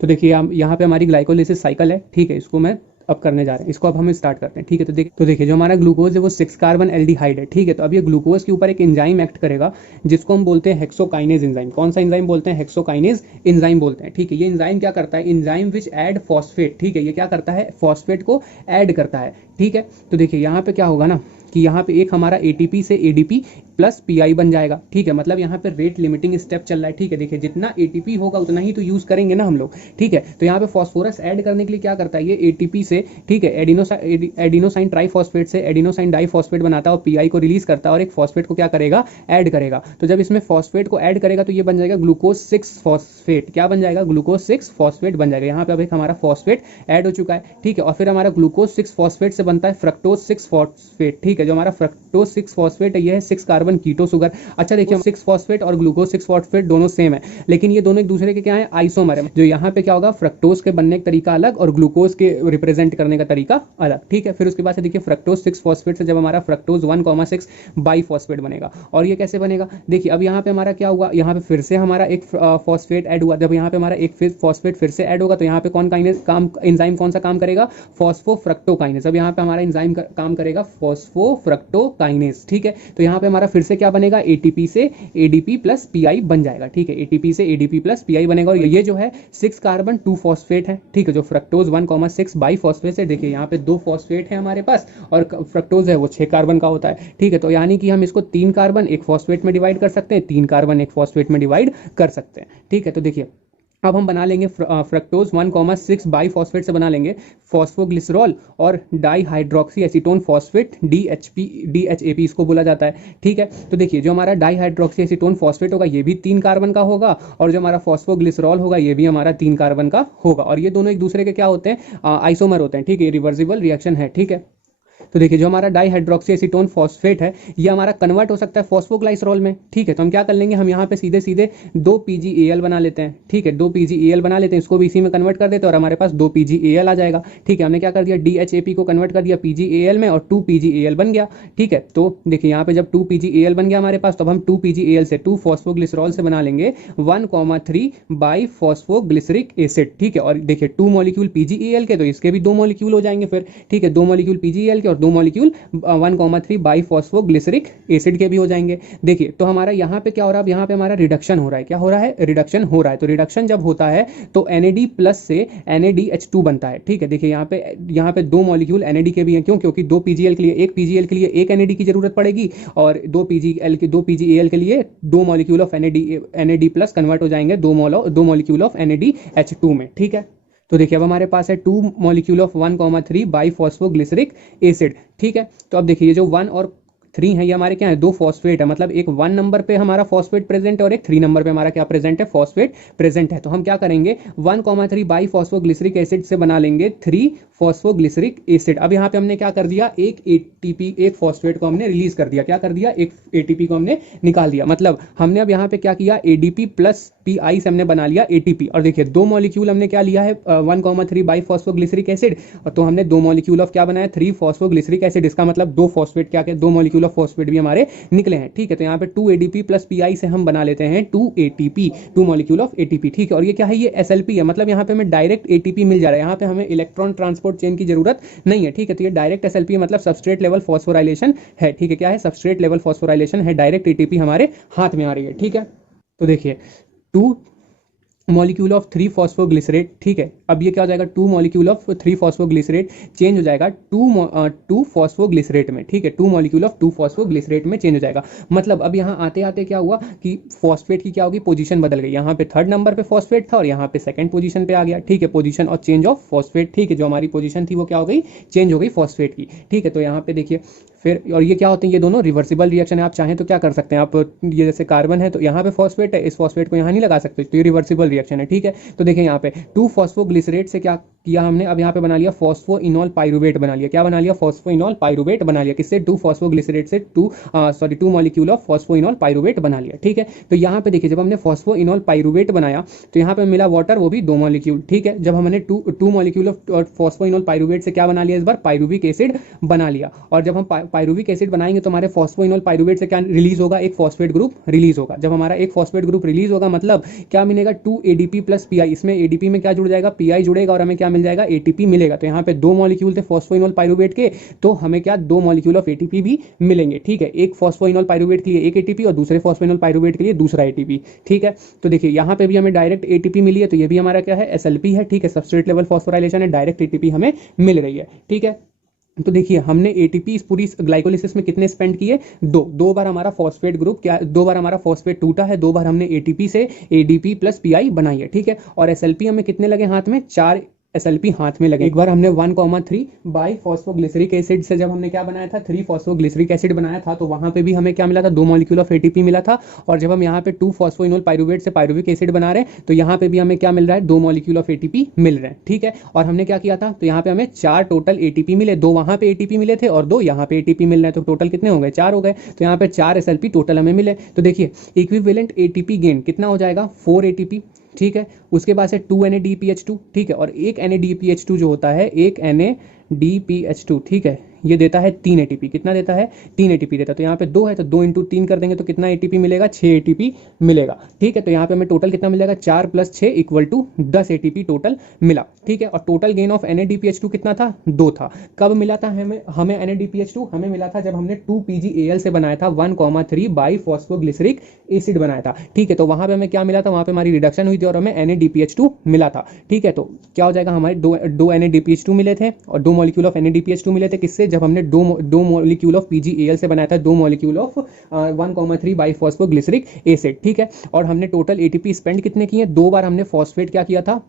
तो देखिए यहाँ पे हमारी ग्लाइकोलिसिस साइकिल है, ठीक है, इसको मैं अब करने जा रहे हैं, इसको अब हम स्टार्ट करते हैं, ठीक है। तो देखिए जो हमारा ग्लूकोज है वो 6 कार्बन एल्डिहाइड है, ठीक है। तो अब ये ग्लूकोज के ऊपर एक एंजाइम एक्ट करेगा जिसको हम बोलते हैं हेक्सोकाइनेज एंजाइम। कौन सा एंजाइम बोलते हैं? हेक्सोकाइनेज एंजाइम बोलते हैं, ठीक है। ये एंजाइम क्या करता है? एंजाइम विच ऐड फॉस्फेट, ठीक है, ये क्या करता है? फॉस्फेट को ऐड करता है, ठीक है। तो देखिए यहाँ पे क्या होगा ना कि यहाँ पे एक हमारा एटीपी से एडीपी प्लस पीआई बन जाएगा, ठीक है। मतलब यहाँ पे रेट लिमिटिंग स्टेप चल रहा है, ठीक है। देखिए जितना एटीपी होगा उतना ही तो यूज करेंगे ना हम लोग, ठीक है। तो यहाँ पे फॉस्फोरस ऐड करने के लिए क्या करता है ये एटीपी से, ठीक है, एडिनोसाइन ट्राइफॉस्फेट से एडिनोसाइन डाइफॉस्फेट बनाता है और पीआई को रिलीज करता है और एक फॉस्फेट को क्या करेगा? ऐड करेगा। तो जब इसमें फॉस्फेट को ऐड करेगा तो ये बन जाएगा ग्लूकोज 6 फॉस्फेट। क्या बन जाएगा? ग्लूकोज 6 फॉस्फेट बन जाएगा। यहाँ पे अब एक हमारा फॉस्फेट ऐड हो चुका है, ठीक है। और फिर हमारा ग्लूकोज 6 फॉस्फेट से बनता है फ्रक्टोज 6 फॉस्फेट, ठीक है। जो हमारा फ्रक्टोज 6 फॉस्फेट है ये है 6 कार्बन कीटो शुगर। अच्छा देखिए 6 फॉस्फेट और ग्लूकोज 6 फॉस्फेट दोनों सेम है, लेकिन ये दोनों एक दूसरे के क्या है? आइसोमर है। जो यहाँ पे क्या होगा? फ्रक्टोज के बनने का तरीका अलग और ग्लूकोज के रिप्रेजेंट करने का तरीका अलग, ठीक है। फिर उसके बाद से देखिए फ्रक्टोज 6 फॉस्फेट से जब हमारा फ्रक्टोज 1,6 बाइफॉस्फेट बनेगा। और ये कैसे बनेगा? देखिए अब यहाँ पे हमारा क्या हुआ? यहाँ पे फिर से हमारा एक फॉस्फेट ऐड हुआ। जब यहाँ पे हमारा एक फॉस्फेट फिर से ऐड होगा तो यहाँ पे कौन काइनेज काम, एंजाइम कौन सा काम करेगा? फॉस्फोफ्रक्टोकाइनेज। अब यहाँ पे हमारा एंजाइम काम करेगा फॉस्फोफ्रक्टोकाइनेज, ठीक है। तो यहाँ पे हमारा फिर से क्या बनेगा? एटीपी से एडीपी प्लस पीआई बन जाएगा, ठीक है। एटीपी से एडीपी प्लस पीआई बनेगा और ये जो है 6 कार्बन 2 फॉस्फेट है, ठीक है। जो फ्रक्टोज 1,6 बाइफॉस्फेट है, देखिए यहाँ पे 2 फॉस्फेट है हमारे पास और फ्रक्टोज है वो 6 कार्बन का होता है, ठीक है। तो यानी कि हम इसको 3 कार्बन एक फॉस्फेट में डिवाइड कर सकते हैं, 3 कार्बन एक फॉस्फेट में डिवाइड कर सकते हैं, ठीक है। तो देखिए अब हम बना लेंगे फ्रक्टोज 1,6 बाइफॉस्फेट से बना लेंगे फॉस्फोग्लिसरॉल और डाईहाइड्रोक्सी एसीटोन फॉस्फेट, डीएचएपी इसको बोला जाता है, ठीक है। तो देखिए जो हमारा डाईहाइड्रोक्सी एसीटोन फॉस्फेट होगा ये भी 3 कार्बन का होगा और जो हमारा फॉस्फोग्लिसरॉल होगा ये भी हमारा 3 कार्बन का होगा और ये दोनों एक दूसरे के क्या होते हैं? आइसोमर होते हैं, ठीक है। रिवर्सिबल रिएक्शन है, ठीक है। तो देखिए जो हमारा डाईहाइड्रोक्सी एसीटोन फॉस्फेट है ये हमारा कन्वर्ट हो सकता है फॉस्फोग्लाइसरॉल में, ठीक है। तो हम क्या कर लेंगे? हम यहाँ पे सीधे सीधे 2 PgAl बना लेते हैं, ठीक है। 2 PgAl बना लेते हैं, इसको भी इसी में कन्वर्ट कर देते हैं और हमारे पास 2 PgAl आ जाएगा, ठीक है। हमने क्या कर दिया? DHAP को कन्वर्ट कर दिया PgAl में और 2 PgAl बन गया, ठीक है। तो देखिए यहाँ पे जब 2 PgAl बन गया हमारे पास तो हम 2 PgAl से 2 फॉस्फोग्लिसरॉल से बना लेंगे 1,3 बाइफॉस्फोग्लिसरिक एसिड, ठीक है। और देखिए 2 मॉलिक्यूल PgAl के तो इसके भी 2 मॉलिक्यूल हो जाएंगे फिर, ठीक है। 2 मॉलिक्यूल PgAl के और 2 मॉलिक्यूल 1,3 बाइफॉस्फोग्लिसरिक एसिड के भी हो जाएंगे। देखिए तो हमारा यहाँ पे क्या हो रहा है? यहाँ पे हमारा रिडक्शन हो रहा है। क्या हो रहा है? रिडक्शन हो रहा है। तो रिडक्शन जब होता है तो NAD प्लस से NADH2 बनता है, ठीक है। देखिए यहाँ पे 2 मॉलिक्यूल NAD के भी हैं, क्यों? क्योंकि 2 PgL के लिए एक PgL के लिए एक NAD की जरूरत पड़ेगी और 2 PgAl के लिए 2 molecule of NAD plus convert हो जाएंगे 2 मॉलिक्यूल ऑफ NADH2 में, ठीक है। तो देखिए अब हमारे पास है 2 मॉलिक्यूल ऑफ 1,3 बाइफॉस्फोग्लिसरिक एसिड, ठीक है। तो अब देखिए जो 1 और 3 है ये हमारे क्या है? 2 फॉस्फेट है, मतलब एक 1 नंबर पे हमारा फॉस्फेट प्रेजेंट है और एक 3 नंबर पे हमारा क्या प्रेजेंट है? फॉस्फेट प्रेजेंट है। तो हम क्या करेंगे? 1,3 बाइफॉस्फोग्लिसरिक एसिड से बना लेंगे 3 फॉस्फोग्लिसरिक एसिड। अब यहाँ पे हमने क्या कर दिया? एक एटीपी, एक फॉस्फेट को हमने रिलीज कर दिया। क्या कर दिया? एक एटीपी को हमने निकाल दिया। मतलब हमने अब यहाँ पे क्या किया? एडीपी प्लस पीआई से हमने बना लिया एटीपी। और देखिए 2 मॉलिक्यूल हमने क्या लिया है? 1,3 बाइफॉस्फोग्लिसरिक एसिड और तो हमने 2 मॉलिक्यूल ऑफ क्या बनाया? 3 फॉस्फोग्लिसरिक एसिड। इसका मतलब 2 फॉस्फेट क्या? 2 मॉलिक्यूल ऑफ फॉस्फेट भी हमारे निकले हैं, ठीक है। तो यहाँ पे 2 ADP प्लस पीआई से हम बना लेते हैं 2 ATP, 2 मॉलिक्यूल ऑफ ATP, ठीक है। और ये क्या है? ये SLP है, मतलब यहाँ पे हमें डायरेक्ट ATP मिल जा रहा है। यहाँ पे हमें इलेक्ट्रॉन ट्रांसपोर्ट चेन की जरूरत नहीं है, ठीक है। तो ये डायरेक्ट SLP है, मतलब सबस्ट्रेट लेवल फॉस्फोराइलेशन है, ठीक है। क्या है? सबस्ट्रेट लेवल फॉस्फोराइलेशन है, डायरेक्ट ATP हमारे हाथ में आ रही है, ठीक है। तो देखिए 2 मॉलिक्यूल ऑफ 3 फॉस्फोग्लिसरेट, ठीक है। अब ये क्या हो जाएगा? 2 मॉलिक्यूल ऑफ 3 फॉस्फोग्लिसरेट चेंज हो जाएगा 2 फॉस्फोग्लिसरेट में, ठीक है। 2 मॉलिक्यूल ऑफ 2 फॉस्फोग्लिसरेट में चेंज हो जाएगा। मतलब अब यहाँ आते आते क्या हुआ कि फॉस्फेट की क्या होगी? पोजीशन बदल गई। यहाँ पे 3rd नंबर पे फॉस्फेट था और यहाँ पे 2nd पोजीशन पे आ गया, ठीक है। पोजीशन और चेंज ऑफ फॉस्फेट, ठीक है। जो हमारी पोजीशन थी वो क्या हो गई? चेंज हो गई फॉस्फेट की, ठीक है। तो यहाँ पे देखिए फिर, और ये क्या होते हैं? ये दोनों रिवर्सिबल रिएक्शन है। आप चाहें तो क्या कर सकते हैं? आप ये जैसे कार्बन है तो यहाँ पे फॉस्फेट है, इस फॉस्फेट को यहाँ नहीं लगा सकते, तो ये रिवर्सिबल रिएक्शन है, ठीक है। तो देखिए यहाँ पे 2 फॉस्फोग्लिसरेट से क्या किया हमने, अब यहाँ पे बना लिया फॉस्फोइनॉल पाइरुवेट बना लिया। क्या बना लिया? फॉस्फोइनॉल पाइरुवेट बना लिया। किससे? 2 फॉस्फोग्लिसरेट से 2 मॉलिक्यूल ऑफ फॉस्फोइनॉल पाइरुवेट बना लिया। ठीक है, तो यहाँ पे देखिए जब हमने फॉस्फोइनॉल पाइरुवेट बनाया तो यहाँ पे मिला वाटर, वो भी 2 मॉलिक्यूल। ठीक है, जब हमने 2 मॉलिक्यूल ऑफ फॉस्फोइनॉल पाइरुवेट से क्या बना लिया? इस बार पाइरुविक एसिड बना लिया। और जब हम पाइरुविक एसिड बनाएंगे तो हमारे फॉस्फोइनॉल पाइरुवेट से क्या रिलीज होगा? एक फॉस्फेट ग्रुप रिलीज होगा। जब हमारा एक फॉस्फेट ग्रुप रिलीज होगा मतलब क्या मिलेगा? 2 ADP प्लस पीआई। इसमें एडीपी में क्या जुड़ जाएगा? पीआई जुड़ेगा और हमें क्या मिल जाएगा? एटीपी मिलेगा। तो यहाँ पे 2 मॉलिक्यूल थे फॉस्फोइनॉल पाइरुवेट के, तो हमें क्या 2 मॉलिक्यूल ऑफ एटीपी भी मिलेंगे। ठीक है, एक फॉस्फोइनॉल पाइरुवेट के लिए एक एटीपी और दूसरे फॉस्फोइनॉल पाइरुवेट के लिए दूसरा एटीपी। ठीक है, तो देखिए यहाँ पे भी हमें डायरेक्ट एटीपी मिली है, तो ये भी हमारा क्या है? एसएलपी है। ठीक है, सबस्ट्रेट लेवल फॉस्फोराइलेशन है, डायरेक्ट एटीपी हमें मिल रही है। ठीक है, तो देखिए हमने एटीपी इस पूरी ग्लाइकोलिसिस में कितने स्पेंड किए? 2 बार हमारा फॉस्फेट ग्रुप क्या, 2 बार हमारा फॉस्फेट टूटा है, 2 बार हमने एटीपी से एडीपी प्लस पीआई बनाई है। ठीक है, और एसएलपी हमें कितने लगे हाथ में? 4 एसएलपी हाथ में लगे। एक बार हमने 1,3 बाई फॉस्फोग्लिसरिक एसिड से जब हमने क्या बनाया था? 3 फॉस्फोग्लिसरिक एसिड बनाया था, तो वहां पे भी हमें क्या मिला था? 2 मॉलिक्यूल ऑफ एटीपी मिला था। और जब हम यहाँ पे 2 फॉस्फोइनोल पाइरुवेट से पाइरुविक एसिड बना रहे हैं तो यहाँ पे भी हमें क्या मिल रहा है? 2 मॉलिक्यूल ऑफ एटीपी मिल रहे हैं। ठीक है, और हमने क्या किया था? तो यहाँ पे हमें 4 टोटल एटीपी मिले, 2 वहां पे एटीपी मिले थे और 2 यहाँ पे एटीपी मिल रहे हैं, तो टोटल कितने हो गए? 4 हो गए। तो यहाँ पे 4 एसएलपी टोटल हमें मिले। तो देखिए इक्विवेलेंट एटीपी गेन कितना हो जाएगा? 4 एटीपी। ठीक है, उसके बाद से 2 NADPH2। ठीक है, और एक NADPH2 जो होता है, एक NADPH2, ठीक है, ये देता है 3 एटीपी। कितना देता है? 3 एटीपी देता है। तो यहाँ पे 2 है तो 2 × 3 कर देंगे तो कितना एटीपी मिलेगा? 6 एटीपी मिलेगा। ठीक है, तो यहाँ पे हमें टोटल कितना मिलेगा? 4 + 6 = 10 एटीपी टोटल मिला। ठीक है, और टोटल गेन ऑफ NADPH2 कितना था? 2 था। कब मिला था हमें NADPH2? हमें मिला था जब हमने 2 PgAl से बनाया था 1,3 बाई फॉस्फोग्लिसरिक एसिड बनाया था। ठीक है, तो वहां पे हमें क्या मिला था? वहां पे हमारी रिडक्शन हुई थी और हमें NADPH2 मिला था। ठीक है, तो क्या हो जाएगा? हमारे 2 NADPH2 मिले थे और 2 मॉलिक्यूल ऑफ NADPH2 मिले थे। किससे? जब हमने 2 मॉलिक्यूल ऑफ PgAl से बनाया था 2 molecule of 1,3 by phosphoglyceric acid. ठीक है, और हमने टोटल एटीपी स्पेंड कितने किए? 2 बार हमने फॉस्फेट क्या किया था?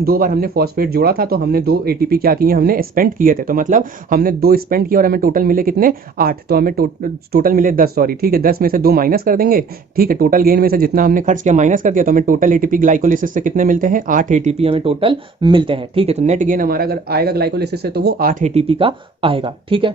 2 बार हमने फॉस्फेट जोड़ा था, तो हमने 2 एटीपी क्या किए? हमने स्पेंड किए थे। तो मतलब हमने 2 स्पेंड किया और हमें टोटल मिले कितने? 8। तो हमें टोटल मिले 10, सॉरी। ठीक है, 10 में से 2 माइनस कर देंगे। ठीक है, टोटल गेन में से जितना हमने खर्च किया माइनस कर दिया, तो हमें टोटल एटीपी ग्लाइकोलिसिस से कितने मिलते हैं? 8 एटीपी हमें टोटल मिलते हैं। ठीक है, तो नेट गेन हमारा अगर आएगा ग्लाइकोलिसिस से तो वो 8 एटीपी का आएगा। ठीक है।